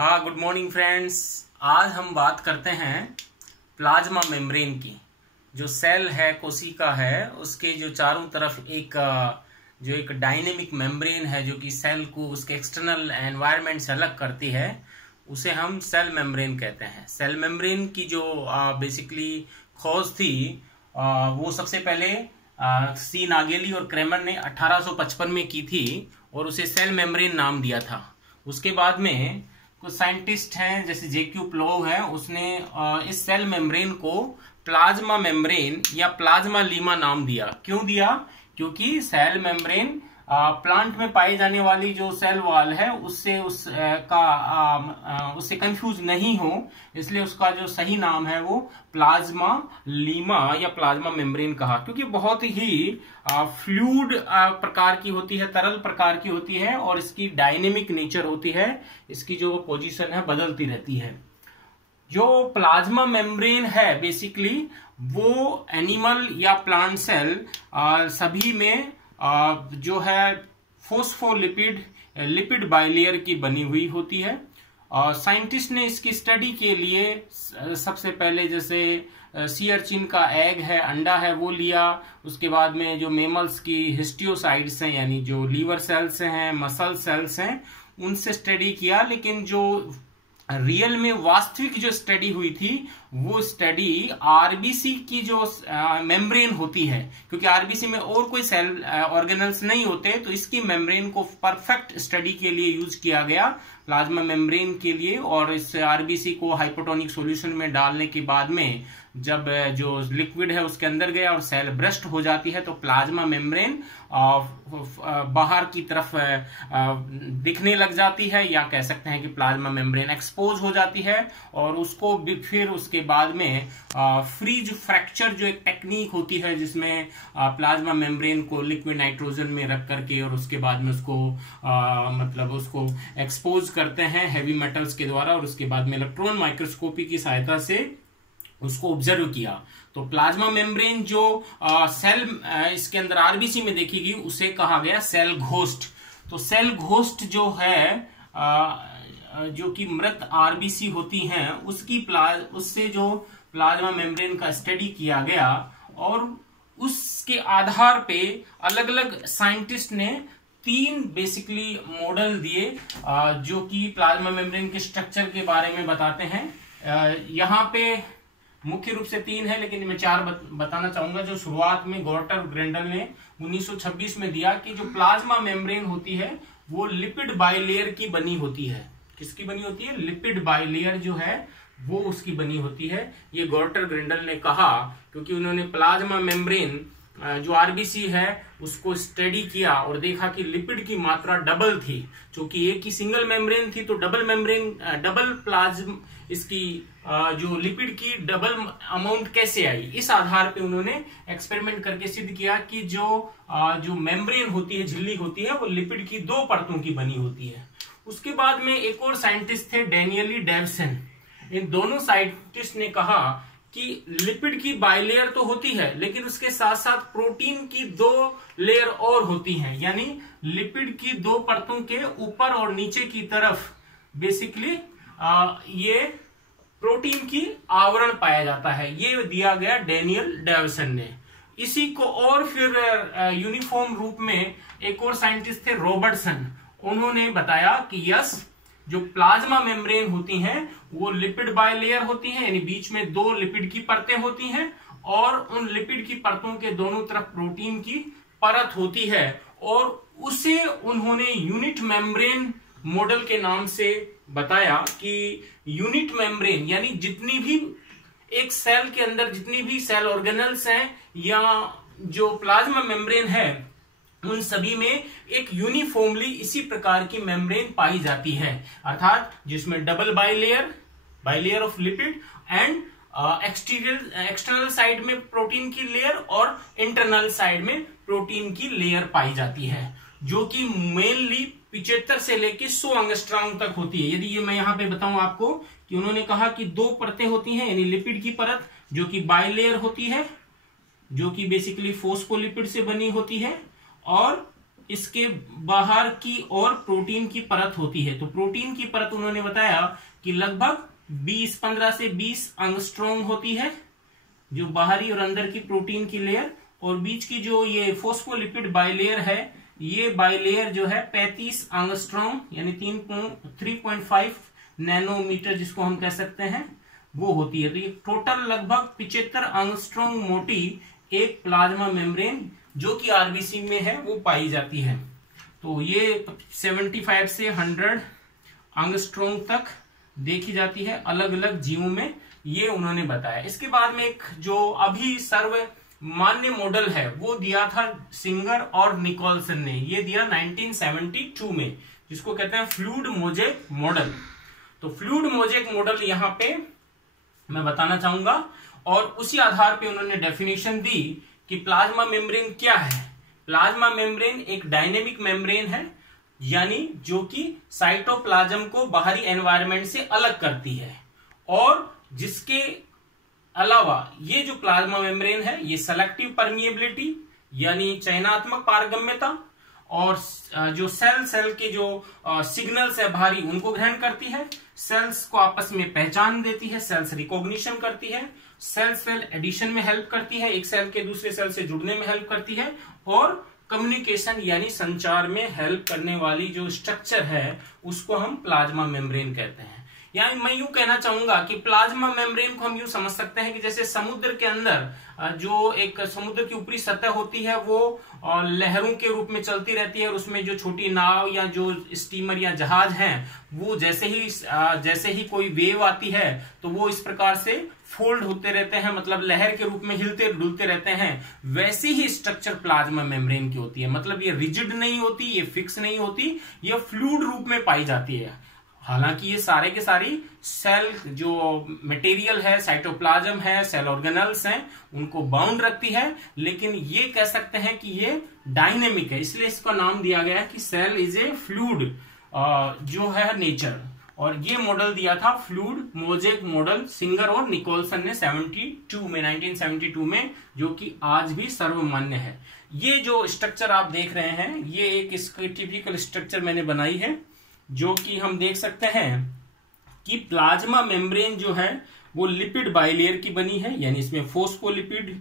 हाँ, good morning friends. आज हम बात करते हैं प्लाज्मा मेम्ब्रेन की। जो सेल है कोशिका है, उसके जो चारों तरफ एक डायनेमिक मेम्ब्रेन है जो कि सेल को उसके एक्सटर्नल एनवायरनमेंट से अलग करती है, उसे हम सेल मेम्ब्रेन कहते हैं। सेल मेम्ब्रेन की जो बेसिकली खोज थी वो सबसे पहले सी नागेली और क्रेमर ने 1855 में की थी और उसे सेल मेम्ब्रेन नाम दिया था। उसके बाद में कुछ साइंटिस्ट हैं जैसे जेक्यू प्लोव है, उसने इस सेल मेम्ब्रेन को प्लाज्मा मेम्ब्रेन या प्लाज्मा लीमा नाम दिया। क्यों दिया? क्योंकि सेल मेम्ब्रेन प्लांट में पाई जाने वाली जो सेल वॉल है उससे कंफ्यूज नहीं हो, इसलिए उसका जो सही नाम है वो प्लाज्मा लीमा या प्लाज्मा मेम्ब्रेन कहा। क्योंकि बहुत ही फ्लूइड प्रकार की होती है, तरल प्रकार की होती है और इसकी डायनेमिक नेचर होती है, इसकी जो पोजीशन है बदलती रहती है। जो प्लाज्मा मेम्ब्रेन है बेसिकली वो एनिमल या प्लांट सेल सभी में जो है लिपिड बाइलेयर की बनी हुई होती है। साइंटिस्ट ने इसकी स्टडी के लिए सबसे पहले जैसे सी अर्चिन का एग है, अंडा है, वो लिया। उसके बाद में जो मेमल्स की हिस्टियोसाइट्स हैं यानी जो लीवर सेल्स हैं, मसल सेल्स हैं, उनसे स्टडी किया। लेकिन जो रियल में वास्तविक जो स्टडी हुई थी वो स्टडी आरबीसी की जो मेम्ब्रेन होती है, क्योंकि आरबीसी में और कोई सेल ऑर्गेनल्स नहीं होते, तो इसकी मेम्ब्रेन को परफेक्ट स्टडी के लिए यूज किया गया प्लाज्मा मेम्ब्रेन के लिए। और इस आरबीसी को हाइपोटोनिक सॉल्यूशन में डालने के बाद में जब जो लिक्विड है उसके अंदर गया और सेल ब्रस्ट हो जाती है तो प्लाज्मा मेम्ब्रेन बाहर की तरफ दिखने लग जाती है, या कह सकते हैं कि प्लाज्मा मेम्ब्रेन एक्सपोज हो जाती है। और उसको फिर उसके बाद में फ्रीज फ्रैक्चर जो एक टेक्निक होती है जिसमें प्लाज्मा मेम्ब्रेन को लिक्विड नाइट्रोजन में रख करके और उसके बाद में उसको उसको एक्सपोज करते हैं हैवी मेटल्स के द्वारा, और उसके बाद में इलेक्ट्रॉन माइक्रोस्कोपी की सहायता से उसको ऑब्जर्व किया। तो प्लाज्मा मेम्ब्रेन जो सेल इसके अंदर आरबीसी में देखी गई उसे कहा गया सेल घोस्ट। तो सेल घोस्ट जो है जो कि मृत आरबीसी होती हैं उससे जो प्लाज्मा मेम्ब्रेन का स्टडी किया गया और उसके आधार पे अलग अलग साइंटिस्ट ने 3 बेसिकली मॉडल दिए जो कि प्लाज्मा मेम्ब्रेन के स्ट्रक्चर के बारे में बताते हैं। यहाँ पे मुख्य रूप से 3 है, लेकिन मैं 4 बताना चाहूंगा। जो शुरुआत में गॉर्टर ग्रेंडल ने 1926 में दिया कि जो प्लाज्मा मेम्ब्रेन होती है वो लिपिड बाइलेयर की बनी होती है। किसकी बनी होती है? लिपिड बाइलेयर जो है वो उसकी बनी होती है। ये गॉर्टर ग्रेंडल ने कहा क्योंकि उन्होंने प्लाज्मा मेम्ब्रेन जो आरबीसी है उसको स्टडी किया और देखा कि लिपिड की मात्रा डबल थी। क्योंकि एक ही सिंगल मेम्ब्रेन थी तो डबल प्लाज्म इसकी जो लिपिड की डबल अमाउंट कैसे आई, इस आधार पे उन्होंने एक्सपेरिमेंट करके सिद्ध किया कि जो मेम्ब्रेन होती है, झिल्ली होती है, वो लिपिड की 2 परतों की बनी होती है। उसके बाद में एक और साइंटिस्ट थे डैनियल डेवसन। इन दोनों साइंटिस्ट ने कहा कि लिपिड की बाइलेयर तो होती है लेकिन उसके साथ साथ प्रोटीन की 2 लेयर और होती हैं, यानी लिपिड की 2 परतों के ऊपर और नीचे की तरफ बेसिकली ये प्रोटीन की आवरण पाया जाता है। ये दिया गया डैनियल डेवसन ने। इसी को और फिर यूनिफॉर्म रूप में एक और साइंटिस्ट थे रॉबर्टसन। उन्होंने बताया कि यस, जो प्लाज्मा मेम्ब्रेन होती हैं वो लिपिड बाइलेयर होती हैं, यानी बीच में 2 लिपिड की परतें होती हैं और उन लिपिड की परतों के दोनों तरफ प्रोटीन की परत होती है। और उसे उन्होंने यूनिट मेम्ब्रेन मॉडल के नाम से बताया कि यूनिट मेम्ब्रेन यानी जितनी भी एक सेल के अंदर जितनी भी सेल ऑर्गेनल्स हैं या जो प्लाज्मा मेम्ब्रेन है उन सभी में एक यूनिफॉर्मली इसी प्रकार की मेम्ब्रेन पाई जाती है, अर्थात जिसमें double bilayer of lipid and external side में प्रोटीन की लेयर और इंटरनल साइड में प्रोटीन की लेयर पाई जाती है, जो कि मेनली 75 से लेके 100 एंगस्ट्रॉम तक होती है। यदि ये मैं यहाँ पे बताऊं आपको कि उन्होंने कहा कि 2 परतें होती हैं, यानी लिपिड की परत जो कि बाइलेयर होती है, जो कि बेसिकली फोस्फोलिपिड से बनी होती है, और इसके बाहर की ओर प्रोटीन की परत होती है। तो प्रोटीन की परत उन्होंने बताया कि लगभग 15 से 20 एंगस्ट्रॉम होती है, जो बाहरी और अंदर की प्रोटीन की लेयर, और बीच की जो ये फोस्फोलिपिड बाइलेयर है, ये बाइलेयर जो है 35 एंगस्ट्रॉम यानी 3.5 नैनोमीटर जिसको हम कह सकते हैं वो होती है। तो ये टोटल लगभग 75 एंगस्ट्रॉम मोटी एक प्लाज्मा मेम्ब्रेन जो कि आरबीसी में है वो पाई जाती है। तो ये 75 से 100 एंगस्ट्रॉम तक देखी जाती है अलग अलग जीवों में, ये उन्होंने बताया। इसके बाद में एक जो अभी सर्वमान्य मॉडल है वो दिया था सिंगर और निकोलसन ने, ये दिया 1972 में, जिसको कहते हैं फ्लूइड मोजेक मॉडल। तो फ्लूइड मोजेक मॉडल यहां पे मैं बताना चाहूंगा, और उसी आधार पे उन्होंने डेफिनेशन दी कि प्लाज्मा मेम्ब्रेन क्या है। प्लाज्मा मेम्ब्रेन एक डायनेमिक मेम्ब्रेन है, यानी जो कि साइटोप्लाज्म को बाहरी एनवायरनमेंट से अलग करती है, और जिसके अलावा ये जो प्लाज्मा मेम्ब्रेन है ये सेलेक्टिव परमिएबिलिटी यानी चयनात्मक पारगम्यता, और जो सेल के जो सिग्नल्स है बाहरी उनको ग्रहण करती है, सेल्स को आपस में पहचान देती है, सेल्स रिकॉग्निशन करती है, सेल एडिशन में हेल्प करती है, एक सेल के दूसरे सेल से जुड़ने में हेल्प करती है, और कम्युनिकेशन यानी संचार में हेल्प करने वाली जो स्ट्रक्चर है उसको हम प्लाज्मा मेम्ब्रेन कहते हैं। यानी मैं यूं कहना चाहूंगा कि प्लाज्मा मेम्ब्रेन को हम यूं समझ सकते हैं कि जैसे समुद्र के अंदर जो एक समुद्र की ऊपरी सतह होती है वो लहरों के रूप में चलती रहती है, और उसमें जो छोटी नाव या जो स्टीमर या जहाज हैं वो जैसे ही कोई वेव आती है तो वो इस प्रकार से फोल्ड होते रहते हैं, मतलब लहर के रूप में हिलते डुलते रहते हैं। वैसे ही स्ट्रक्चर प्लाज्मा मेम्ब्रेन की होती है, मतलब ये रिजिड नहीं होती, ये फिक्स नहीं होती, ये फ्लूइड रूप में पाई जाती है। हालांकि ये सारे के सारी सेल जो मटेरियल है, साइटोप्लाज्म है, सेल ऑर्गेनल्स हैं, उनको बाउंड रखती है, लेकिन ये कह सकते हैं कि ये डायनेमिक है, इसलिए इसका नाम दिया गया है कि सेल इज ए फ्लूइड जो है नेचर। और ये मॉडल दिया था फ्लूइड मोजेक मॉडल सिंगर और निकोलसन ने 1972 में, जो कि आज भी सर्वमान्य है। ये जो स्ट्रक्चर आप देख रहे हैं ये एक इसकी टिपिकल स्ट्रक्चर मैंने बनाई है, जो कि हम देख सकते हैं कि प्लाज्मा मेम्ब्रेन जो है वो लिपिड बाइलेयर की बनी है, यानी इसमें फोस्फोलिपिड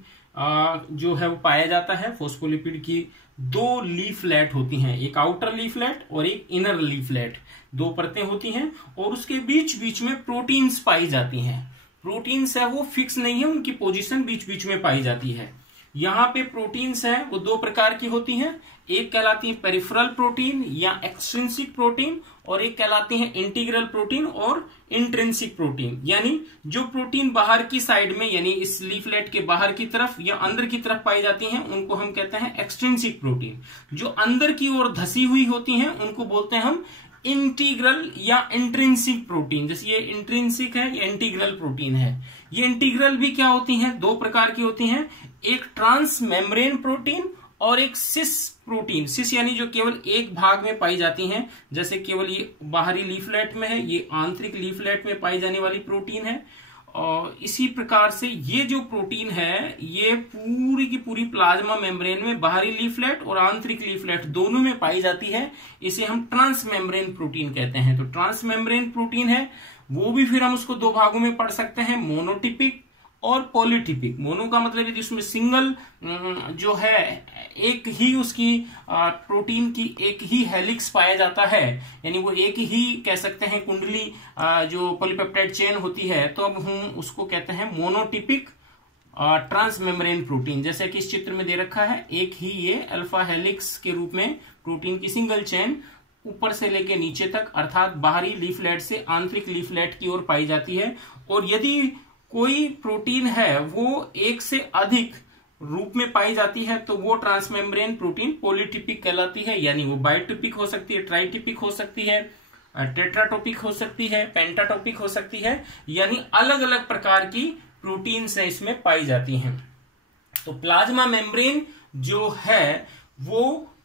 जो है वो पाया जाता है। फोस्फोलिपिड की 2 लीफलेट होती हैं, एक आउटर लीफलेट और एक इनर लीफलेट, 2 परतें होती हैं, और उसके बीच बीच में प्रोटीन्स पाई जाती हैं। प्रोटीन्स है वो फिक्स नहीं है, उनकी पोजीशन बीच बीच में पाई जाती है। यहाँ पे प्रोटीन्स है वो 2 प्रकार की होती हैं, एक कहलाती है पेरिफेरल प्रोटीन या एक्सट्रिंसिक प्रोटीन, और एक कहलाती है इंटीग्रल प्रोटीन और इंट्रिंसिक प्रोटीन। यानी जो प्रोटीन बाहर की साइड में यानी इस लीफलेट के बाहर की तरफ या अंदर की तरफ पाई जाती हैं उनको हम कहते हैं एक्सट्रिंसिक प्रोटीन। जो अंदर की ओर धसी हुई होती हैं उनको बोलते हैं हम इंटीग्रल या इंट्रिंसिक प्रोटीन। जैसे ये इंट्रिंसिक है, ये इंटीग्रल प्रोटीन है। ये इंटीग्रल भी क्या होती हैं, 2 प्रकार की होती हैं, एक ट्रांस मेम्ब्रेन प्रोटीन और एक सिस प्रोटीन। सिस यानी जो केवल एक भाग में पाई जाती हैं, जैसे केवल ये बाहरी लीफलेट में है, ये आंतरिक लीफलेट में पाई जाने वाली प्रोटीन है। और इसी प्रकार से ये जो प्रोटीन है ये पूरी की पूरी प्लाज्मा मेम्ब्रेन में बाहरी लीफलेट और आंतरिक लीफलेट दोनों में पाई जाती है। इसे हम ट्रांस मेम्ब्रेन प्रोटीन कहते हैं। तो ट्रांस मेम्ब्रेन प्रोटीन है वो भी फिर हम उसको 2 भागों में पढ़ सकते हैं, मोनोटिपिक और पॉलीटिपिक। मोनो का मतलब है कि उसमें सिंगल जो है एक ही उसकी प्रोटीन की एक ही हेलिक्स पाया जाता है, यानी वो एक ही कह सकते हैं कुंडली जो पॉलीपेप्टाइड चेन होती है, तो अब हम उसको कहते हैं मोनोटिपिक ट्रांसमेम्ब्रेन प्रोटीन। जैसे कि इस चित्र में दे रखा है, एक ही ये अल्फा हेलिक्स के रूप में प्रोटीन की सिंगल चेन ऊपर से लेके नीचे तक अर्थात बाहरी लीफलेट से आंतरिक लीफलेट की ओर पाई जाती है। और यदि कोई प्रोटीन है वो एक से अधिक रूप में पाई जाती है तो वो ट्रांसमेम्ब्रेन प्रोटीन पॉलीटिपिक कहलाती है, यानी वो बाइटिपिक हो सकती है, ट्राइटिपिक हो सकती है, टेट्राटोपिक हो सकती है, पेंटाटोपिक हो सकती है, यानी अलग अलग प्रकार की प्रोटीन्स इसमें पाई जाती हैं। तो प्लाज्मा मेम्ब्रेन जो है वो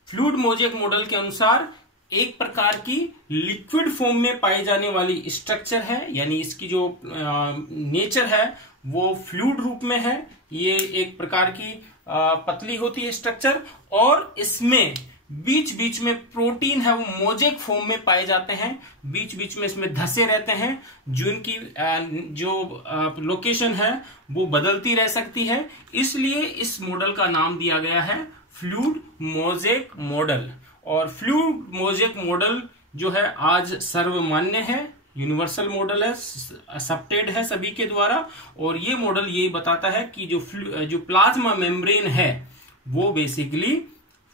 फ्लूइड मोजेक मॉडल के अनुसार एक प्रकार की लिक्विड फॉर्म में पाई जाने वाली स्ट्रक्चर है, यानी इसकी जो नेचर है वो फ्लूइड रूप में है। ये एक प्रकार की पतली होती है स्ट्रक्चर, और इसमें बीच बीच में प्रोटीन है वो मोजेक फॉर्म में पाए जाते हैं, बीच बीच में इसमें धसे रहते हैं, जिनकी जो लोकेशन है वो बदलती रह सकती है। इसलिए इस मॉडल का नाम दिया गया है फ्लूइड मोजेक मॉडल। और फ्लूइड मोजेक मॉडल जो है आज सर्वमान्य है, यूनिवर्सल मॉडल है, एक्सेप्टेड है सभी के द्वारा। और ये मॉडल ये बताता है कि जो प्लाज्मा मेम्ब्रेन है वो बेसिकली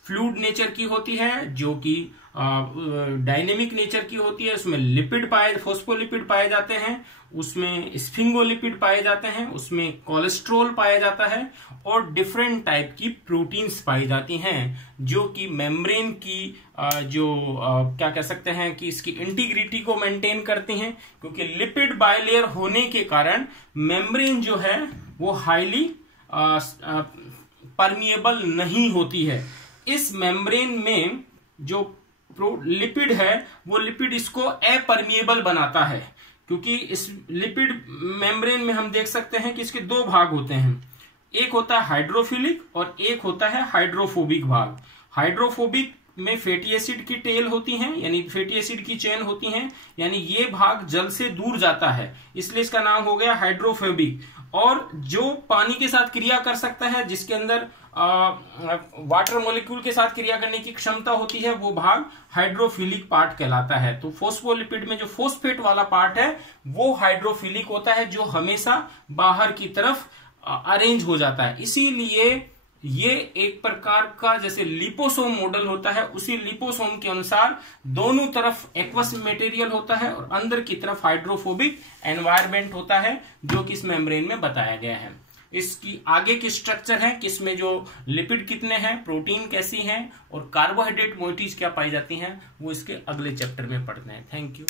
फ्लूइड नेचर की होती है, जो कि डायनेमिक नेचर की होती है। उसमें लिपिड फोस्फोलिपिड पाए जाते हैं, उसमें स्फिंगोलिपिड पाए जाते हैं, उसमें कोलेस्ट्रॉल पाया जाता है और डिफरेंट टाइप की प्रोटीन्स पाई जाती हैं, जो कि मेम्ब्रेन की क्या कह सकते हैं कि इसकी इंटीग्रिटी को मेंटेन करती हैं। क्योंकि लिपिड बाइलेयर होने के कारण मेम्ब्रेन जो है वो हाईली परमिएबल नहीं होती है। इस मेम्ब्रेन में जो लिपिड है वो लिपिड इसको अपरमिएबल बनाता है, क्योंकि इस लिपिड मेम्ब्रेन में हम देख सकते हैं कि इसके दो भाग होते हैं, एक होता है हाइड्रोफिलिक और एक होता है हाइड्रोफोबिक भाग। हाइड्रोफोबिक में फैटी एसिड की टेल होती है, यानी फैटी एसिड की चेन होती है, यानी ये भाग जल से दूर जाता है, इसलिए इसका नाम हो गया हाइड्रोफोबिक। और जो पानी के साथ क्रिया कर सकता है, जिसके अंदर वाटर मॉलिक्यूल के साथ क्रिया करने की क्षमता होती है, वो भाग हाइड्रोफिलिक पार्ट कहलाता है। तो फोस्फोलिपिड में जो फोस्फेट वाला पार्ट है वो हाइड्रोफिलिक होता है, जो हमेशा बाहर की तरफ अरेंज हो जाता है। इसीलिए ये एक प्रकार का जैसे लिपोसोम मॉडल होता है, उसी लिपोसोम के अनुसार दोनों तरफ एक्वस मटेरियल होता है और अंदर की तरफ हाइड्रोफोबिक एनवायरनमेंट होता है, जो कि इस मेम्ब्रेन में बताया गया है। इसकी आगे की स्ट्रक्चर है कि इसमें जो लिपिड कितने हैं, प्रोटीन कैसी हैं और कार्बोहाइड्रेट मोइटीज क्या पाई जाती हैं, वो इसके अगले चैप्टर में पढ़ते हैं। Thank you.